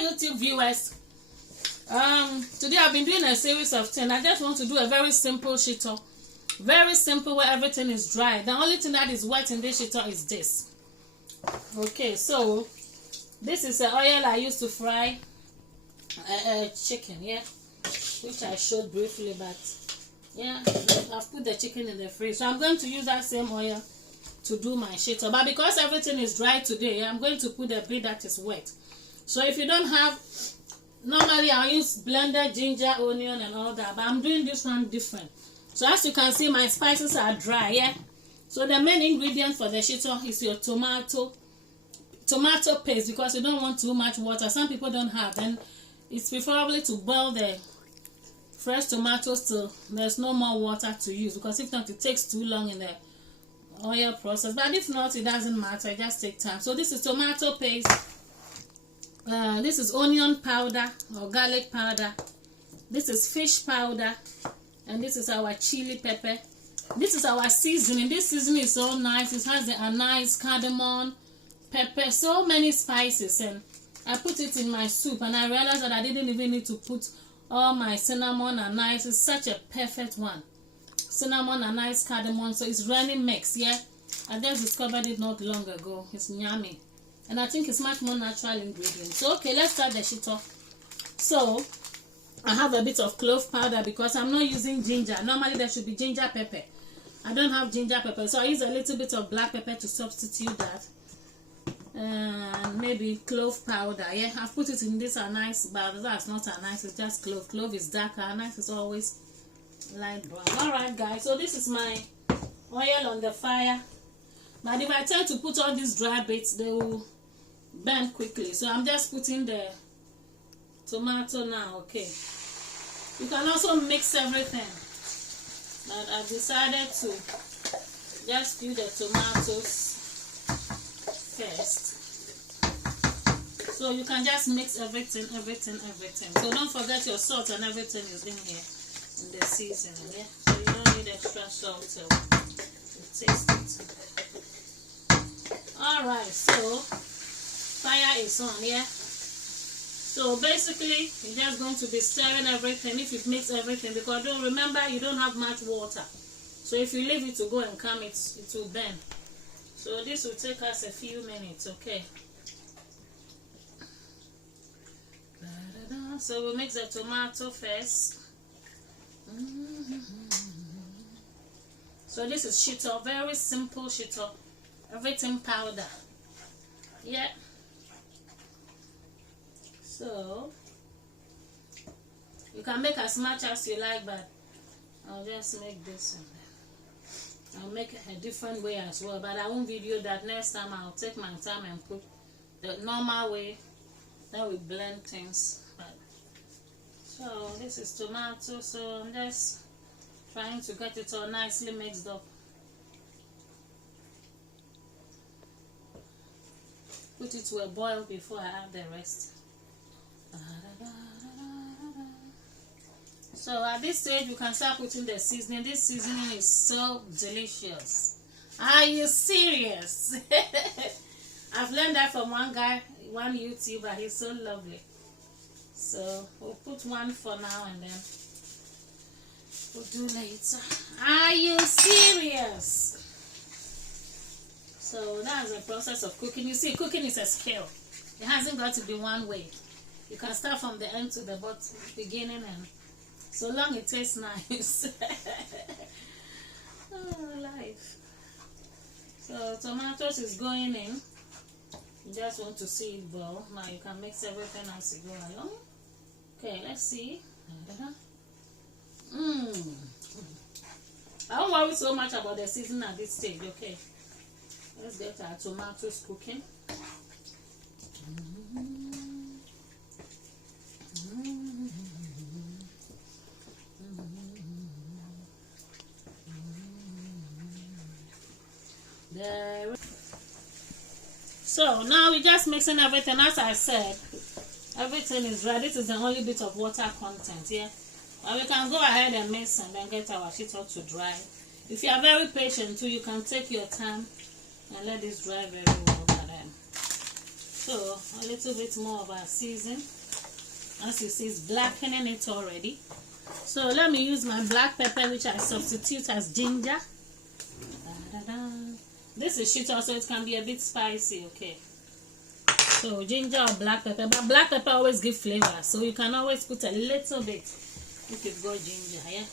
Hi YouTube viewers. Today I've been doing a series of 10. I just want to do a very simple shito. Very simple, where everything is dry. The only thing that is wet in this shito is this. Okay, so this is the oil I used to fry chicken, yeah, which I showed briefly, but yeah, I've put the chicken in the fridge. So I'm going to use that same oil to do my shito, but because everything is dry today, I'm going to put a bit that is wet. So if you don't have, normally I use blended ginger, onion and all that, but I'm doing this one different. So as you can see, my spices are dry, yeah. So the main ingredient for the shito is your tomato paste, because you don't want too much water. Some people don't have, and it's preferably to boil the fresh tomatoes till there's no more water to use, because if not, it takes too long in the oil process. But if not, it doesn't matter, it just takes time. So this is tomato paste, this is onion powder or garlic powder, this is fish powder, and this is our chili pepper. This is our seasoning. This seasoning is so nice. It has the anise, cardamom, pepper, so many spices, and I put it in my soup, and I realized that I didn't even need to put all my cinnamon, anise. It's such a perfect one. Cinnamon, anise, cardamom, so it's really mixed, yeah. I just discovered it not long ago. It's yummy, and I think it's much more natural ingredients. So okay, let's start the shito. So I have a bit of clove powder because I'm not using ginger. Normally there should be ginger pepper. I don't have ginger pepper, so I use a little bit of black pepper to substitute that, and maybe clove powder. Yeah, I've put it in this anise, but that's not anise, it's just clove. Clove is darker, anise is always light brown. Alright guys, so this is my oil on the fire, but if I try to put all these dry bits, they will burn quickly. So I'm just putting the tomato now. Okay, you can also mix everything, but I've decided to just do the tomatoes first. So you can just mix everything. So don't forget your salt and everything is in here in the seasoning, yeah. So you don't need extra salt to taste it. Alright, so fire is on, yeah. So basically you're just going to be stirring everything if you've mixed everything, because don't remember, you don't have much water. So if you leave it to go and come, it will burn. So this will take us a few minutes, okay. So we'll mix the tomato first. So this is shito, very simple shito, everything powder, yeah. So you can make as much as you like, but I'll just make this and then I'll make a different way as well, but I won't video that. Next time I'll take my time and put the normal way that we blend things. So this is tomato, so I'm just trying to get it all nicely mixed up. Put it to a boil before I add the rest. So at this stage you can start putting the seasoning. This seasoning is so delicious. Are you serious? I've learned that from one guy, one YouTuber. He's so lovely. So we'll put one for now and then we'll do later. Are you serious? So that's the process of cooking. You see, cooking is a skill. It hasn't got to be one way. You can start from the end to the beginning, and so long it tastes nice. Oh, life. So tomatoes is going in. You just want to see it boil. Now you can mix everything as you go along. Okay, let's see. I don't worry so much about the seasoning at this stage. Okay, let's get our tomatoes cooking. There. So now we're just mixing everything. As I said, everything is dry. This is the only bit of water content, yeah. But we can go ahead and mix and then get our shito to dry. If you are very patient too, you can take your time and let this dry very well. But So a little bit more of our season. As you see, it's blackening it already. So let me use my black pepper, which I substitute as ginger. This is shito, so it can be a bit spicy, okay? So ginger or black pepper, but black pepper always gives flavor, so you can always put a little bit if you've got ginger, yeah?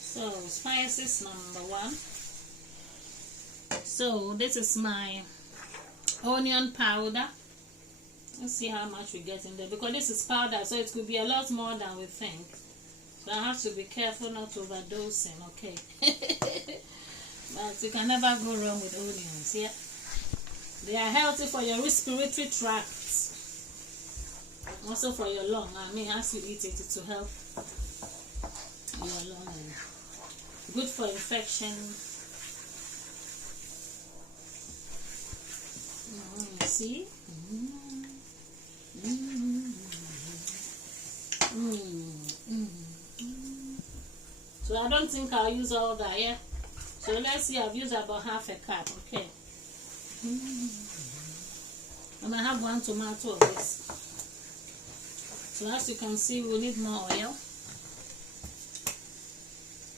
So spices number 1. So this is my onion powder. Let's see how much we get in there, because this is powder, so it could be a lot more than we think. So I have to be careful not overdosing, okay? But you can never go wrong with onions, yeah? They are healthy for your respiratory tract, also for your lung. I mean, as you eat it, it will help your lung. Good for infection. You see? So I don't think I'll use all that, yeah? So let's see, I've used about half a cup, okay? And I have 1 tomato of this. So as you can see, we'll need more oil.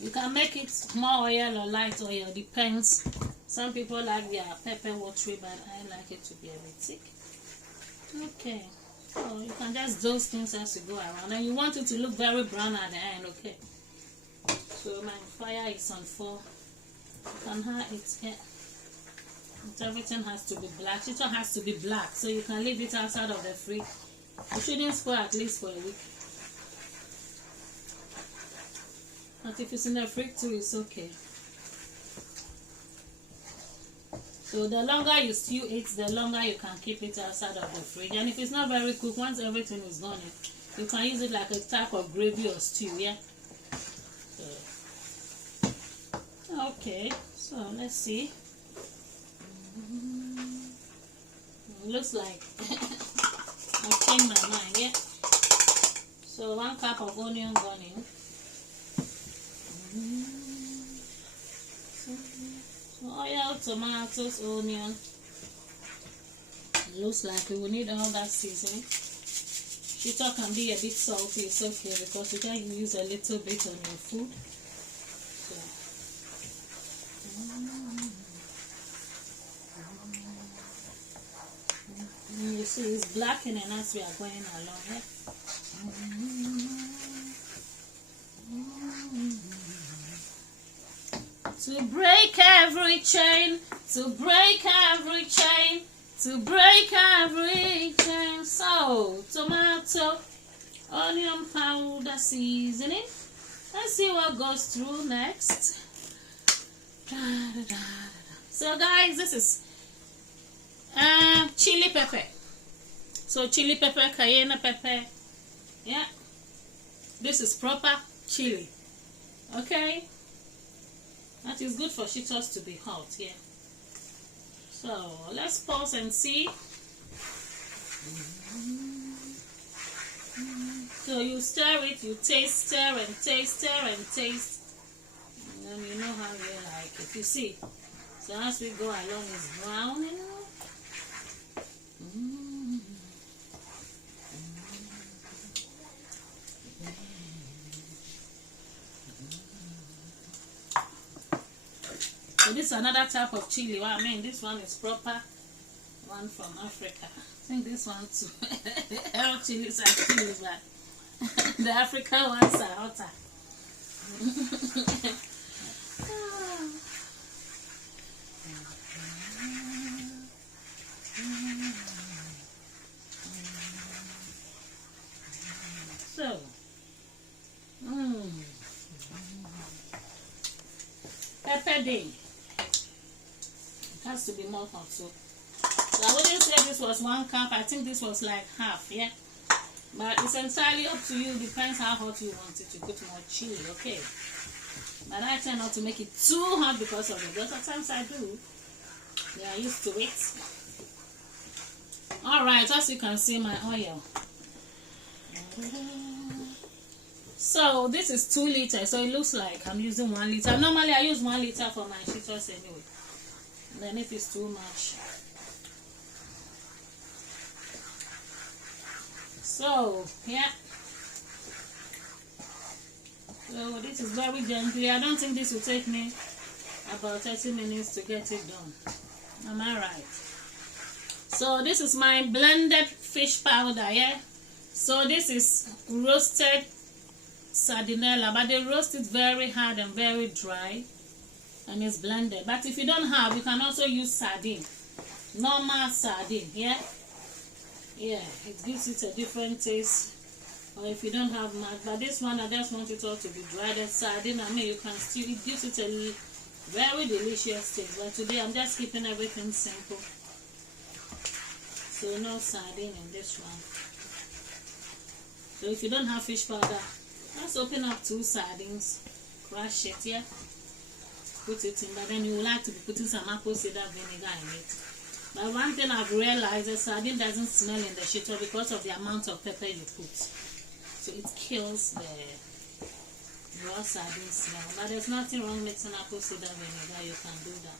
You can make it more oil or light oil, depends. Some people like their pepper watery, but I like it to be a bit thick. Okay, so you can just dose things as you go around, and you want it to look very brown at the end, okay? So my fire is on 4. You can have it here. Everything has to be black. Shito has to be black, so you can leave it outside of the fridge. It shouldn't spoil at least for a week. But if it's in the fridge too, it's okay. So the longer you stew it, the longer you can keep it outside of the fridge. And if it's not very cooked, once everything is gone, you can use it like a type of gravy or stew, yeah? So, okay, so let's see. Looks like I've changed my mind, yeah? So 1 cup of onion gone in. So oil, tomatoes, onion. Looks like we will need all that seasoning. Shito can be a bit salty, it's okay, because you can use a little bit on your food. You see, it's blackening as we are going along, yeah? To break every chain, to break every chain, to break every chain. So, tomato, onion powder, seasoning. Let's see what goes through next. So guys, this is chili pepper. So chili pepper, cayenne pepper, yeah, this is proper chili, okay? That is good for shitos to be hot, yeah. So let's pause and see. So you stir it, you taste, stir and taste, stir and taste, and then you know how you like it. You see, so as we go along, it's browning. So this is another type of chili. Well, I mean, this one is proper one from Africa. I think this one too. All chilies are chilies, but the African ones are hotter. So, pepper day. It has to be more hot, so I wouldn't say this was 1 cup. I think this was like half, yeah. But it's entirely up to you. Depends how hot you want it. You put more chili, okay. But I try not to make it too hot because of it. But sometimes I do. Yeah, I used to it. Alright, as you can see, my oil. So this is 2 liters. So it looks like I'm using 1 liter. Normally I use 1 liter for my shitos anyway. Then if it's too much. So yeah. So this is very gently. I don't think this will take me about 30 minutes to get it done. Am I right? So this is my blended fish powder, yeah. So this is roasted sardinella, but they roast it very hard and very dry, and it's blended. But if you don't have, you can also use sardine, normal sardine, yeah. It gives it a different taste. Or if you don't have much, but this one I just want it all to be dry. The sardine, I mean, you can still, it gives it a very delicious taste. But today I'm just keeping everything simple, so no sardine in this one. So if you don't have fish powder, just open up 2 sardines, crush it, yeah, put it in. But then you would like to be putting some apple cider vinegar in it. But one thing I've realized, the sardine doesn't smell in the shito because of the amount of pepper you put. So it kills the raw sardine smell. But there's nothing wrong mixing apple cider vinegar. You can do that.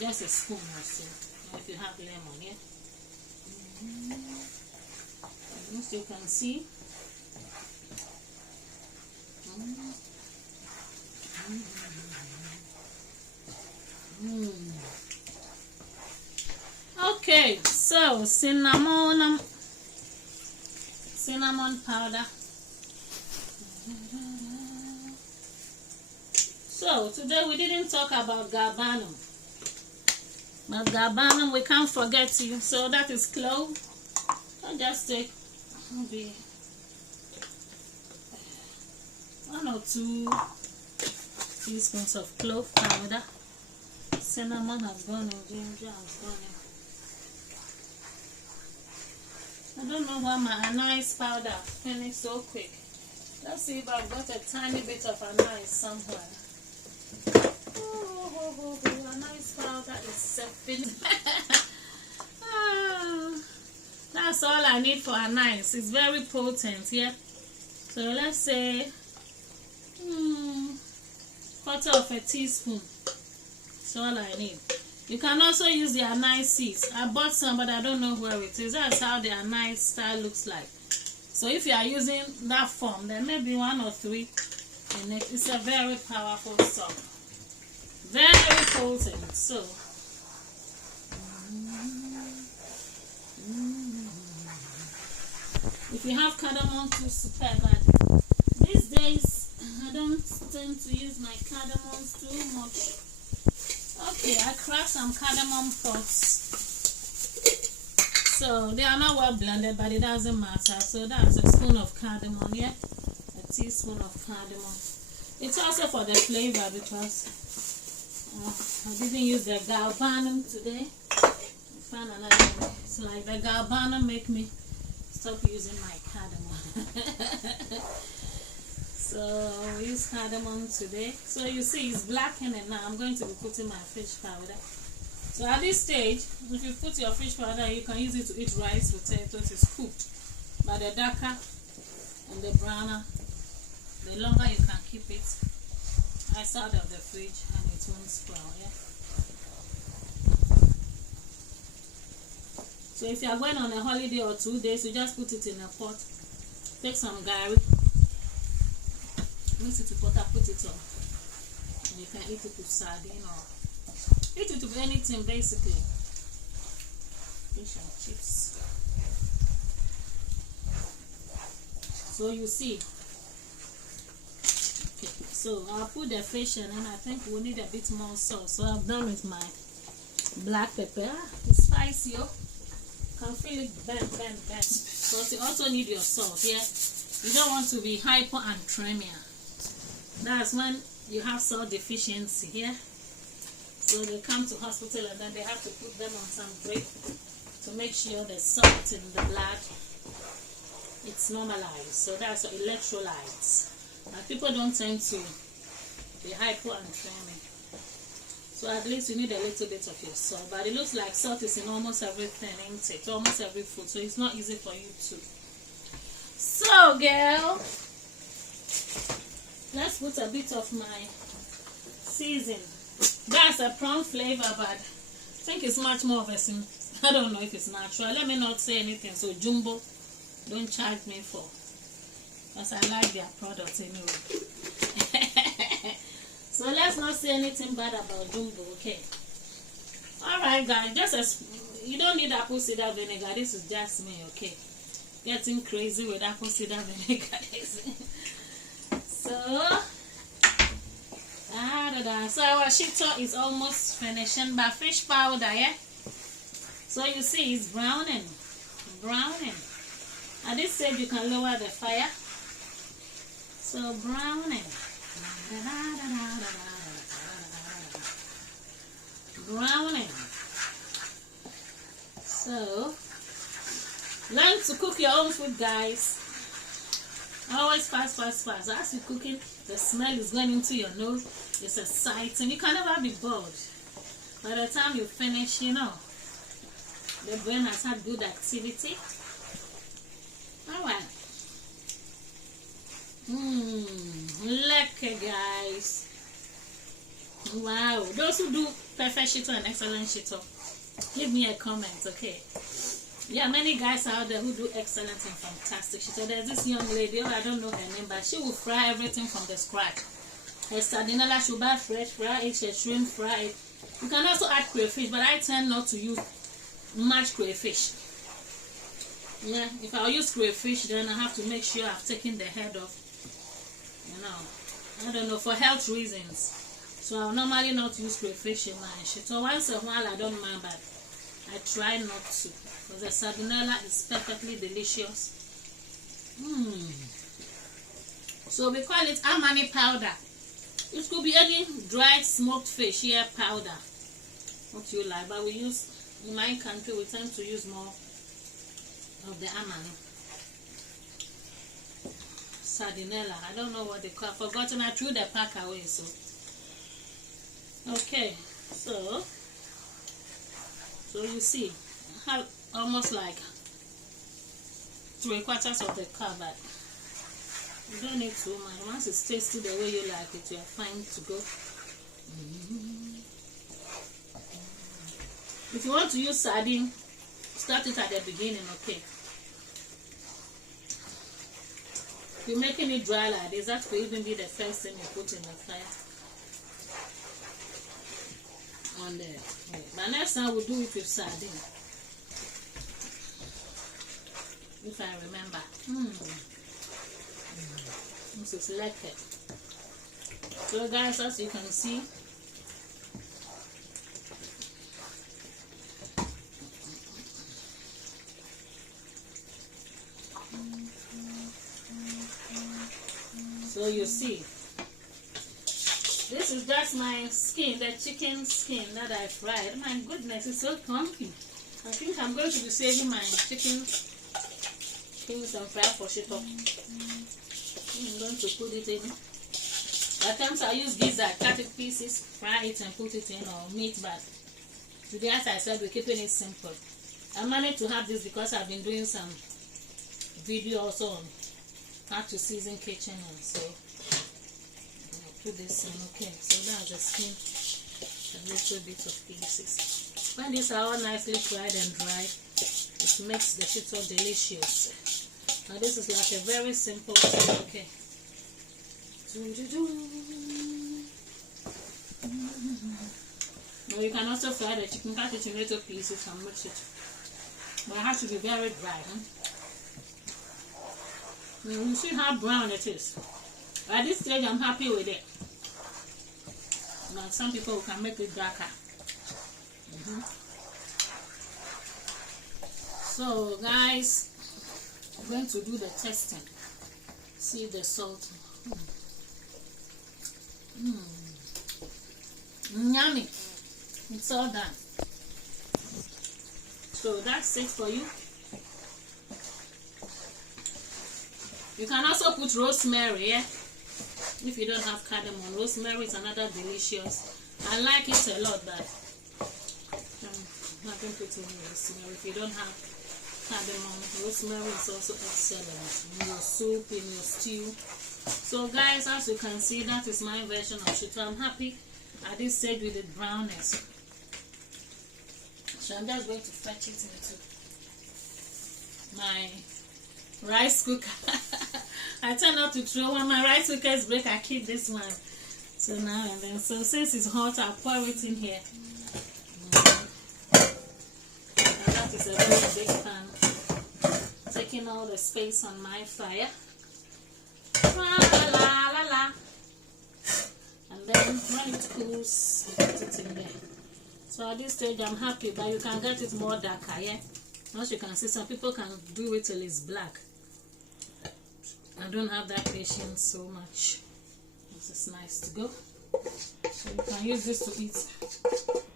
Just a spoon or so. Or if you have lemon, yeah. As you can see. Okay, so cinnamon powder. So today we didn't talk about galbanum, but galbanum we can't forget you. So that is clove. I'll just take maybe 1 or 2 teaspoons of clove powder. Cinnamon has gone in, ginger has gone in. I don't know why my anise powder finished so quick. Let's see if I've got a tiny bit of anise somewhere. Oh, anise powder is finished. That's all I need for anise. It's very potent, yeah. So let's say 1/4 teaspoon. That's all I need. You can also use the anise seeds. I bought some, but I don't know where it is. That's how the anise style looks like. So if you are using that form, then maybe 1 or 3 in it. It's a very powerful stuff. Very potent. So if you have cardamom too, super. But these days I don't tend to use my cardamoms too much. Okay, I cracked some cardamom pods. So they are not well blended, but it doesn't matter. So that's a spoon of cardamom, yeah? A teaspoon of cardamom. It's also for the flavor because I didn't use the galbanum today. I found another way. So like the galbanum make me stop using my cardamom. So we use cardamom today. So you see it's blackening now. I'm going to be putting my fish powder. So at this stage, if you put your fish powder, you can use it to eat rice, potatoes. It's cooked. But the darker and the browner, the longer you can keep it outside of the fridge and it won't spoil, yeah? So if you are going on a holiday or 2 days, you just put it in a pot. Take some garlic. Mix it with water, put it on. And you can eat it with sardine or eat it with anything basically. Fish and chips. So you see. Okay, so I'll put the fish in and I think we'll need a bit more sauce. So I've done with my black pepper. It's spicy, oh. You can feel it bend. Because you also need your salt, yeah? You don't want to be hyponatremia. That's when you have salt deficiency here. So they come to hospital and then they have to put them on some drip to make sure the salt in the blood it's normalized. So that's electrolytes. But people don't tend to be hyponatremic. So at least you need a little bit of your salt. But it looks like salt is in almost everything, ain't it? Almost every food. So it's not easy for you to. So girl, let's put a bit of my season. That's a prawn flavor, but think it's much more of a I don't know if it's natural. Let me not say anything. So Jumbo, don't charge me for, because I like their products anyway. So let's not say anything bad about Jumbo, okay? Alright guys, just as you don't need apple cider vinegar. This is just me, okay? Getting crazy with apple cider vinegar. So so our Shito is almost finishing, but fish powder, yeah? So you see it's browning. At this stage you can lower the fire. So browning. So learn to cook your own food, guys. Always fast. As you're cooking, the smell is going into your nose. It's exciting. You can never be bored. By the time you finish, you know, the brain has had good activity. Alright. Lekker, guys. Wow. Those who do perfect Shito and excellent Shito, leave me a comment, okay? Yeah, many guys out there who do excellent and fantastic Shito. There's this young lady, I don't know her name, but she will fry everything from the scratch. Her sardinella, she will buy fresh, fry it, her shrimp, fry it. You can also add crayfish, but I tend not to use much crayfish. Yeah, if I use crayfish, then I have to make sure I've taken the head off. You know, I don't know, for health reasons. So I'll normally not use crayfish in my Shito. Once in a while I don't mind, but I try not to, because the sardinella is perfectly delicious. So we call it amani powder. It could be any dried smoked fish here powder, what you like, but we use, in my country we tend to use more of the amani. Sardinella, I don't know what they call, I've forgotten, I threw the pack away. So okay, so you see, I have almost like 3/4 of the cup, but you don't need too much. Once it's tasty the way you like it, you're fine to go. If you want to use sardine, start it at the beginning, okay? If you're making it dry like this, that could even be the first thing you put in the fire. And but next time we'll do it with sardine, if I remember. This is lekker. So guys, as you can see, so you see, this is just my skin, the chicken skin that I fried. My goodness, it's so clumpy. I think I'm going to be saving my chicken skins and fry for Shito. I'm going to put it in. At times I use gizzard, cut it pieces, fry it and put it in, or meat, but today, as I said, we're keeping it simple. I managed to have this because I've been doing some video also on how to season kitchen, and so I'll put this in. Okay, so that's the skin, a little bit of pieces. When these are all nicely fried and dry, it makes the Shito delicious. Now this is like a very simple thing, okay. Now you can also fry the chicken, cut it in little pieces and mix it. But it has to be very dry. You see how brown it is. At this stage I'm happy with it. Now some people can make it darker. So guys, I'm going to do the testing. See the salt. Yummy. It's all done. So that's it for you. You can also put rosemary, yeah? If you don't have cardamom. Rosemary is another delicious. I like it a lot, but I can put in rosemary. If you don't have cardamom, rosemary is also excellent in your soup, in your stew. So guys, as you can see, that is my version of Shito. I'm happy at this stage with the brownness. So I'm just going to fetch it into my rice cooker. I try not to throw when my rice cooker is break. I keep this one. So now and then. So since it's hot, I'll pour it in here. And that is a very big pan, taking all the space on my fire. La la la la la. And then when it cools, you put it in there. So at this stage, I'm happy, but you can get it more darker, yeah? As you can see, some people can do it till it's black. I don't have that patience so much. This is nice to go. So you can use this to eat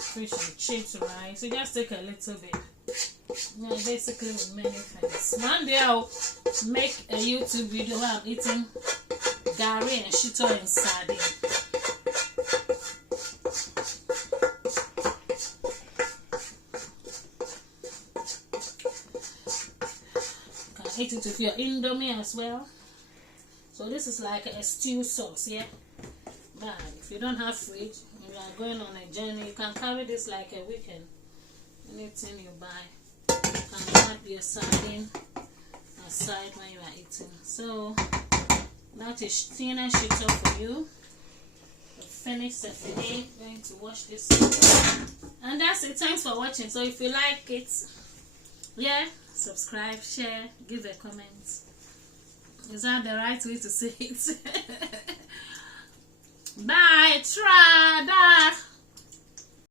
fish and chips, rice. You just take a little bit. Yeah, basically with many things. One day I'll make a YouTube video where I'm eating gari and shito and sardine. You can eat it with your indomie as well. So this is like a stew sauce, yeah? But if you don't have fridge, and you are going on a journey, you can carry this like a weekend. Anything you buy, you can add your sardine aside when you are eating. So that is thinner shito for you. Finished the today. Going to wash this. And that's it. Thanks for watching. So if you like it, yeah, subscribe, share, give a comment. Is that the right way to say it? Bye. Trada.